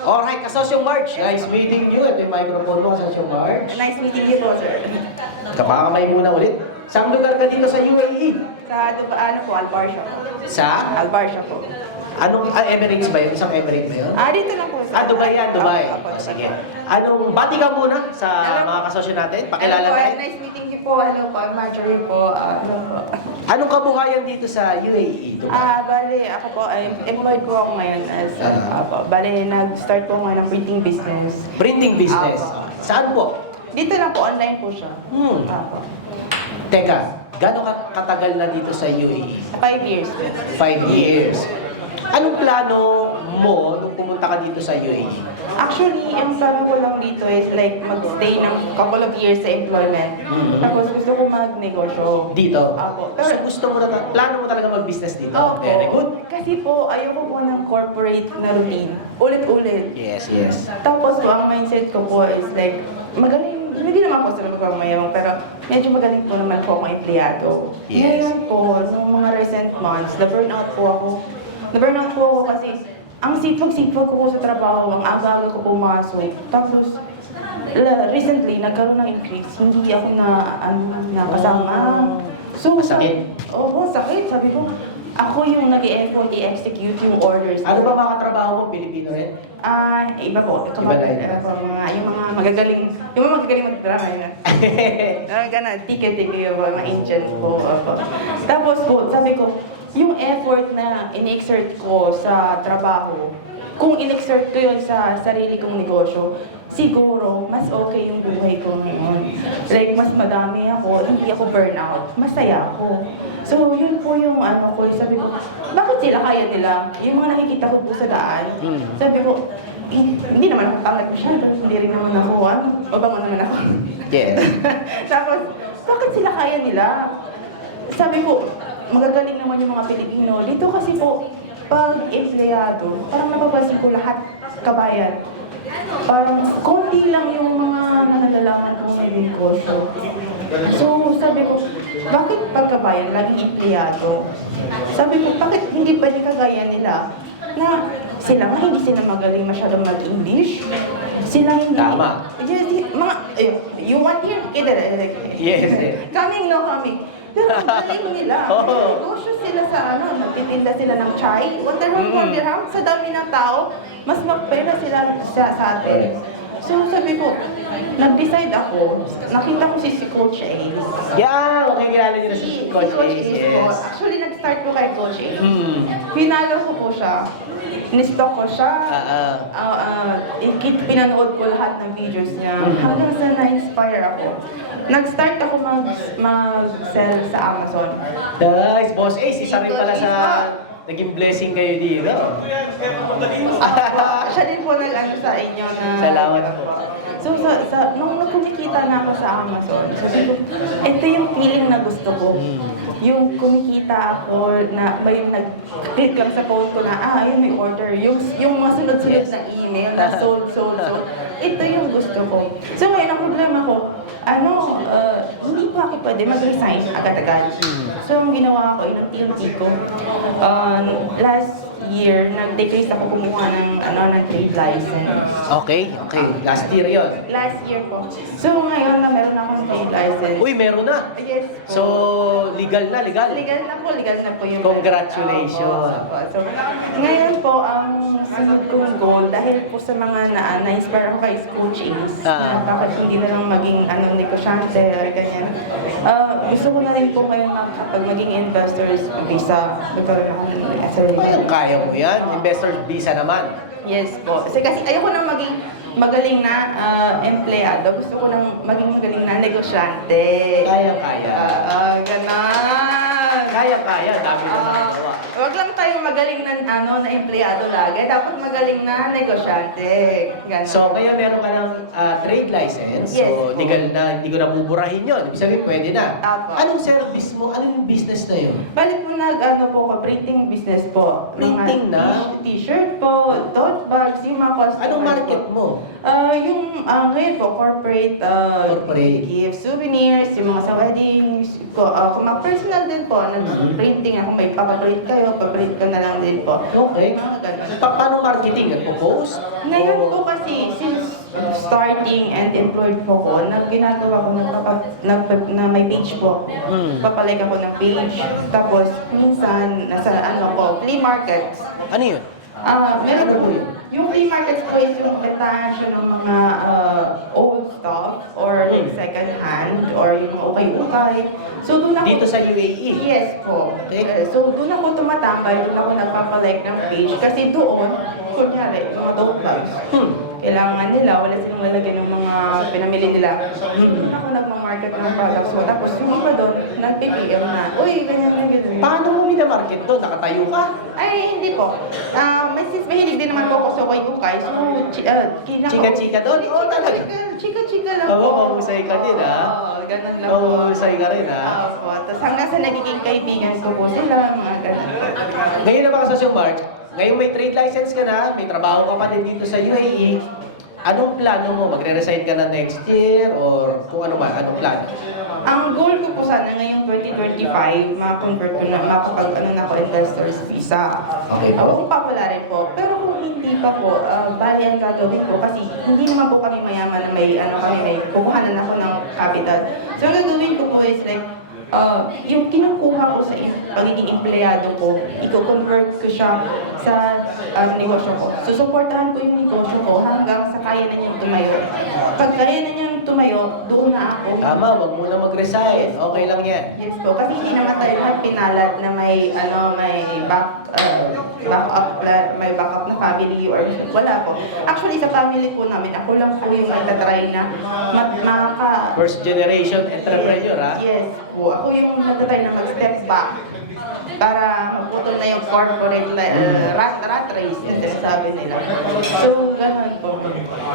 Alright, Kasosyong March. Nice meeting you. Ito yung microphone mo, Kasosyong March. Nice meeting you po, sir. Kapakamay muna ulit. Saan lugar ka dito sa UAE? Sa ano po, Albarcia po. Sa? Albarcia po. Anong Emirates ba yun? Isang Emirate ba yun? Dito lang po, sir. Dubai yan, Dubai. Apo, Sige. Anong, bati ka muna sa mga kasosyo natin? Pakilala Hello po, natin. nice meeting you po. Hello po, I'm Marjorie po. Hello po. Anong kabuhayan dito sa UAE? Dubai? Bale, ako po, employed po ako ngayon as, bale, nag-start po ngayon ng printing business. Printing business. Apo. Saan po? Dito lang po, online po siya. Apo. Teka, gano'ng katagal na dito sa UAE? 5 years po. 5 years. Anong plano mo nung pumunta ka dito sa UAE? Actually, ang plano ko lang dito is like mag-stay ng couple of years sa employment. Tapos gusto ko mag-negosyo. Dito? Apo. So gusto mo na, plano mo talaga mag-business dito? Opo. Very good. Kasi po, ayoko po ng corporate na routine. Ulit-ulit. Yes, yes. Tapos po, ang mindset ko po is like, magaling, hindi naman po sila magpamayamang, pero medyo magaling po naman po akong empleyado. Yes. Ngayon po, nung mga recent months, na-burnout po ako. Na-burnout po ako kasi ang sipag-sipag ko po sa trabaho, ang aga-aga ko pumasok. Tapos, recently, nagkaroon ng increase, hindi ako nakasama. So, Masakit. Oo, sakit. Sabi ko, ako yung nag-e-effort i-execute yung orders. Ano ba mga trabaho mo? Pilipino rin? Iba po. Iba na yun. Yung mga magagaling, mag-drama yun. Ganun, tike-tike yung mga agent po. Tapos po, sabi ko, yung effort na in-exert ko sa trabaho, kung in-exert ko yun sa sarili kong negosyo, siguro, mas okay yung buhay ko ngayon. Like, mas madami ako, hindi ako burnout, masaya ako. So, yun po yung ano ko, sabi ko, bakit sila kaya nila? Yung mga nakikita ko po sa daan, sabi ko, hindi naman ako tangat masyado, hindi rin naman ako, mabango naman ako. Yes. Tapos, bakit sila kaya nila? Sabi ko, magagaling naman yung mga Pilipino. Dito kasi po, pag empleyado, parang nababansin ko lahat kabayan. Parang konti lang yung mga nananalaman ng may negosyo. So, sabi ko, bakit pagkabayan laging empleyado? Sabi ko, bakit hindi pwede kagaya nila? Na sila nga hindi sila magaling masyadong mag-English. Sila hindi. Tama. Yes, mga, you want here? Yes. Coming, no coming. Pero ang galing nila. Negosyo sila sa nagtitinda sila ng chai. One dirham, sa dami ng tao, mas magpera sila sa atin. So sabi ko, nag-decide ako, nakita ko si Coach Ace. Yeah, makikilala niyo na si Coach Ace. Po. Yes. Actually, nag-start ko kay Coach Ace. Pinalo ko po siya. Ni-stalk ko siya. Pinanood ko lahat ng videos niya. Hanggang sa na-inspire ako. Nag-start ako mag-sell sa Amazon. Nice, Boss Ace. Isa rin pala sa naging blessing kayo dito. Siya din po nag-ano sa inyo na... Salamat po. So, nung kumikita na ako sa Amazon, sabi ko, ito yung feeling na gusto ko. Yung kumikita ako na may nag-click lang sa phone ko na, yun may order. Yung mga sunod-sunod na email na sold. Ito yung gusto ko. So, ngayon ang problema ko, hindi pa ako pwede mag-resign agad-agad. So, ang ginawa ko, inunti-unti ko. Last year, nag-decrease ako kumuha ng trade license. Okay. Last year yun. Last year po. So, ngayon na meron akong trade license. Uy, meron na. Yes po. So, legal na. Legal na po yung... Congratulations. Opo. So, ngayon po, ang sunod kong goal, dahil po sa mga na-inspire ako kay Coach Ace, na bakit hindi na lang maging negosyante or ganyan. Gusto ko na rin po ngayon kapag maging investors visa, magkaroon akong Kaya mo yan. Investor visa naman. Yes po. Kasi ayoko nang maging magaling na empleyado. Gusto ko nang maging magaling na negosyante. Kaya. Ganon. Kaya. Dami na magawa. Huwag lang tayong magaling na empleyado lagi. Dapat magaling na negosyante. Ganon. So, kaya meron ka ng trade license. Yes So, po. legal na, hindi ko na buburahin yun. Ibig sabihin, pwede na. Apo. Anong service mo? Anong business na yun? Balik po printing business po. Printing na? T-shirt po, tote bags, yung mga customers Anong market po. mo? Ngayon po, corporate gifts, souvenirs, yung mga sa weddings, kung mga personal din po, nag-printing ako, may papaprint kayo, magpapalit ka na lang din po. Okay. Mga ganun. Paano marketing? Nagpo-post? Ngayon O- po kasi, since starting and employed po ko, ginagawa ko na may page po. Papalike ako ng page. Tapos, minsan, nasa ano po, flea markets. Ano yun? Meron Ano po po yun? yung flea markets po is yung betahan siya ng mga old stuff or like second hand or yung ukay-ukay. So doon ako... Dito sa UAE? Yes po. Okay. So doon ako tumatambay, doon ako nagpapalike ng page kasi doon, kunyari, mga dope bags. Kailangan nila, wala silang lalagyan ng mga pinamili nila. Doon ako nagmamarket ng products ko. Tapos yung iba doon, nag-PPM na, uy, ganyan na ganyan. Paano mo minamarket doon? Nakatayo ka? Ay, hindi po. Since mahilig din naman po ako sa ukay-ukay, so, Chika-chika doon? Oo, talaga. Chika-chika lang Oo, po. mahusay ka din, ha? Oo, ganun lang Oo, po. mahusay ka rin, ha? Opo. Tapos hanggang sa nagiging kaibigan ko po sila, mga ganun. Ngayon na ba ka sa Mark? Ngayon may trade license ka na, may trabaho ka pa din dito sa UAE. Anong plano mo? Magre-resign ka na next year? Or kung ano man, anong plano? Ang goal ko po sana ngayong 2025, ma-convert ko na, makapag-ano na ako investor's visa. Okay po. Ako pa wala rin po. Pero kung hindi pa po, bali ang gagawin ko kasi hindi naman po kami mayaman na may, may kukuhanan ako ng capital. So ang gagawin ko po is like, yung kinukuha ko sa pagiging empleyado ko, i-convert ko siya sa negosyo ko. Susuportahan ko yung negosyo ko hanggang sa kaya na niyang tumayo. Pag kaya na niyang tumayo, doon na ako. Tama, wag mo na mag-resign. Okay lang yan. Yes po, kasi hindi naman tayo kahit pinalad na may backup na family or wala po. Actually, sa family po namin, ako lang po yung nagtatry na makaka... First generation entrepreneur, ha? Yes po, ako yung nagtatry na mag-step back para maputol na yung corporate rat race na sinasabi nila. So, ganun po.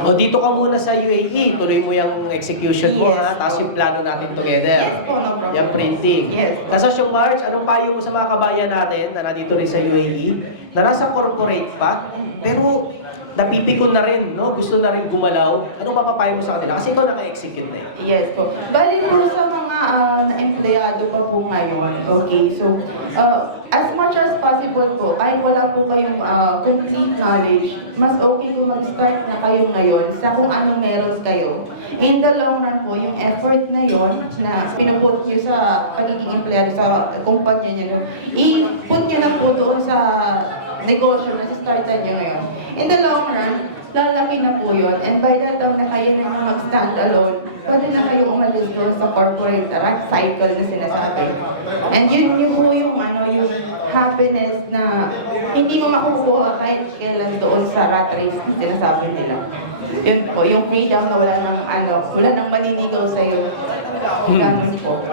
O dito ka muna sa UAE, tuloy mo yung execution mo, Yes. ha? Tapos yung plano natin together. Yes po, no problem. Yung printing. Yes. Tapos yung March, anong payo mo sa mga kabayan natin na nandito rin sa UAE, na nasa corporate pa, pero napipikon na rin, no? Gusto na rin gumalaw. Anong mapapayo mo sa kanila? Kasi ikaw naka-execute na eh. Yes po. Bali po sa mga na-empleyado pa po ngayon, okay, so as much as possible po, kahit wala po kayong complete knowledge, mas okay kung mag-start na kayo ngayon sa kung anong meron kayo. In the long run po, yung effort na yon na pinuput nyo sa pagiging empleyado sa kumpanya nyo, i-put nyo na po doon sa negosyo na startan nyo ngayon. In the long run, lalaki na po yun. And by that time na kayo na yung mag-stand alone, pwede na kayong umalis doon sa corporate rat cycle na sinasabi. And yun po yung, yung happiness na hindi mo makukuha kahit kailan doon sa rat race na sinasabi nila. Yun po, yung freedom na wala nang maninigaw sa'yo. Ganun po.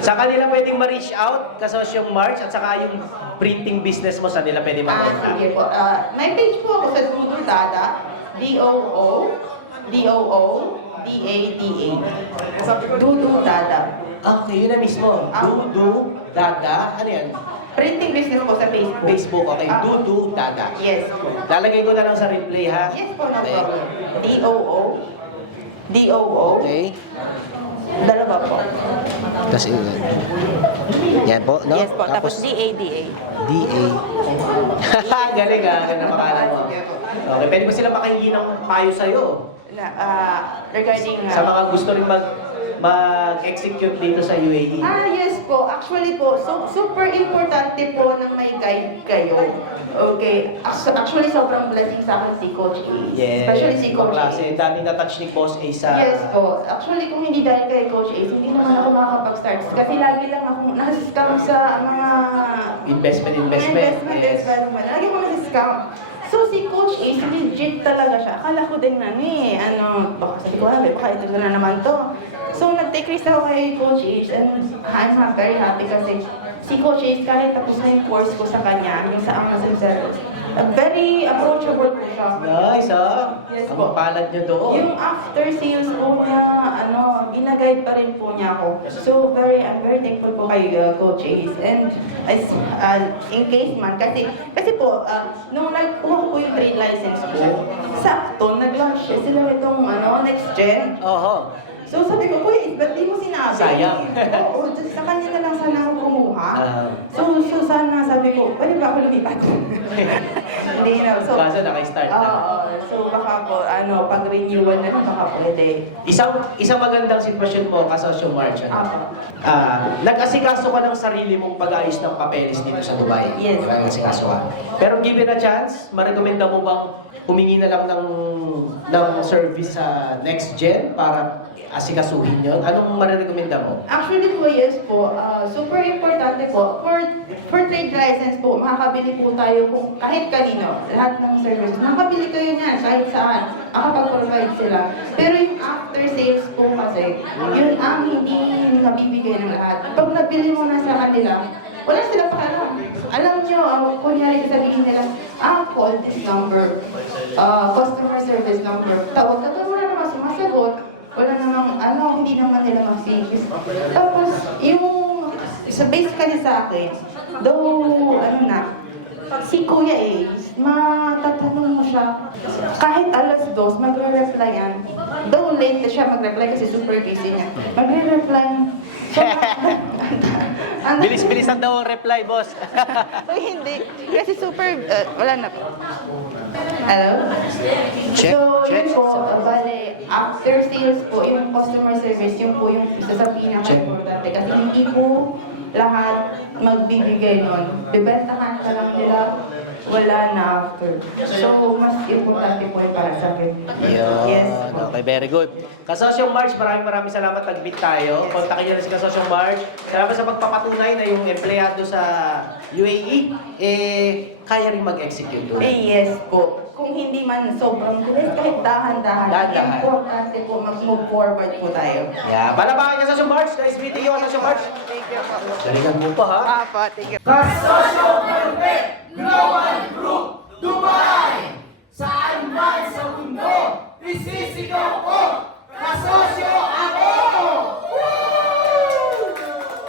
Sa kanila pwedeng ma-reach out, kasosyong March, at saka yung printing business mo, sa nila pwede ma-contact. Sige po. May page po ako sa Doodoo Dada. D-O-O-D-A-D-A. Doodoo Dada. Okay, yun na mismo. Dudu Dada. Ano yan? Printing business po sa Facebook. Facebook, okay. Dudu Dada. Yes po. Lalagay ko na lang sa replay, ha? Yes po, no Okay. problem. D-O-O. Okay. Dalawa po. Tapos, yan po, no? Yes po. Tapos D-A-D-A. D-A. Galing, ha? Ganda pangalan mo. Okay, pwede mo sila makahingi ng payo sa'yo. Regarding... Sa mga gusto rin mag-execute dito sa UAE. Yes po. Actually po, super importante po na may guide kayo. Okay. Actually, sobrang blessing sa akin si Coach A. Yes. Especially si Coach A. Kasi daming na-touch ni Boss A sa... Yes po. Actually, kung hindi dahil kay Coach A, hindi naman ako makakapag-start. Kasi lagi lang ako nasa-scam sa mga... Investment. Yes. Lagi ako nasa-scam. So, si Coach A, legit talaga siya. Akala ko din na baka sabi ko, baka ito na naman to. So, nag-take risk ako kay Coach Ace and I'm very happy kasi si Coach Ace, kahit tapos na yung course ko sa kanya, yung sa Amazon Service, very approachable po siya. Nice, ha? Yes Ang po. palad nyo doon. Yung after sales po niya, ginaguide pa rin po niya ako. So, I'm very thankful po kay Coach Ace. And in case man, kasi po, nung nagkuha ko po yung trade license ko, sakto, nag-launch sila itong next gen. Oho. So sabi ko, kuya, ba't di mo sinabi? Sayang. Oo, just sa kanila lang sana ako kumuha. Ah. So sana sabi ko, pwede ba ako lumipat? Hindi na. So, Kaso naka-start na. oo. So baka po, pag-renewal na lang, baka pwede. Isang magandang sitwasyon mo, Kasosyo March. Apo. Nag-asikaso ka ng sarili mong pag-ayos ng papeles dito sa Dubai. Yes. Di ba? Nag-asikaso ka. Pero given a chance, marekomenda mo bang humingi na lang ng service sa next gen para asikasuhin yun? Anong marekomenda mo? Actually po, yes po. Super importante po. For trade license po, makakabili po tayo kung kahit kanino. Lahat ng services. Makakabili kayo niyan kahit saan. Makakapag-provide sila. Pero yung after sales po kasi, yun ang hindi nabibigay ng lahat. Pag nabili mo na sa kanila, wala sila pakalam. Alam nyo, kunyari sasabihin nila, call this number, customer service number. Tawag ka, wala naman sumasagot. Wala namang, hindi naman nila masingis. Tapos, sa basically sa akin, though, si Kuya matatanong mo siya. Kahit alas 2, magre-reply yan. Though late na siya mag-reply kasi super busy niya. Magre-reply. So, Bilis-bilisan daw ang reply, boss. so, hindi. Kasi super, wala na po. Hello? Check, So, check. yun po, bale, after sales po, yung customer service, yun po yung isa sa pinaka-importante. Kasi hindi po lahat magbibigay nun. Bibentahan ka lang nila, wala na after. So, mas importante po yung para sa akin. Yes po. Okay, very good. Kasosyong March, maraming salamat. Nag-meet tayo. Kontakin niyo na si Kasosyong March. Salamat sa pagpapatunay na yung empleyado sa UAE, kaya rin mag-execute doon. Yes po. Kung hindi man sobrang bilis, kahit dahan-dahan. Dahan-dahan. Importante po, mag-move forward po tayo. Yeah. Balabakan Kasosyong March. Nice meeting you, Kasosyong March. Thank you po. Galingan mo pa, ha? Apa, thank you. Kasosyo Perfect Global Group Dubai! Saan man sa mundo, isisigaw ko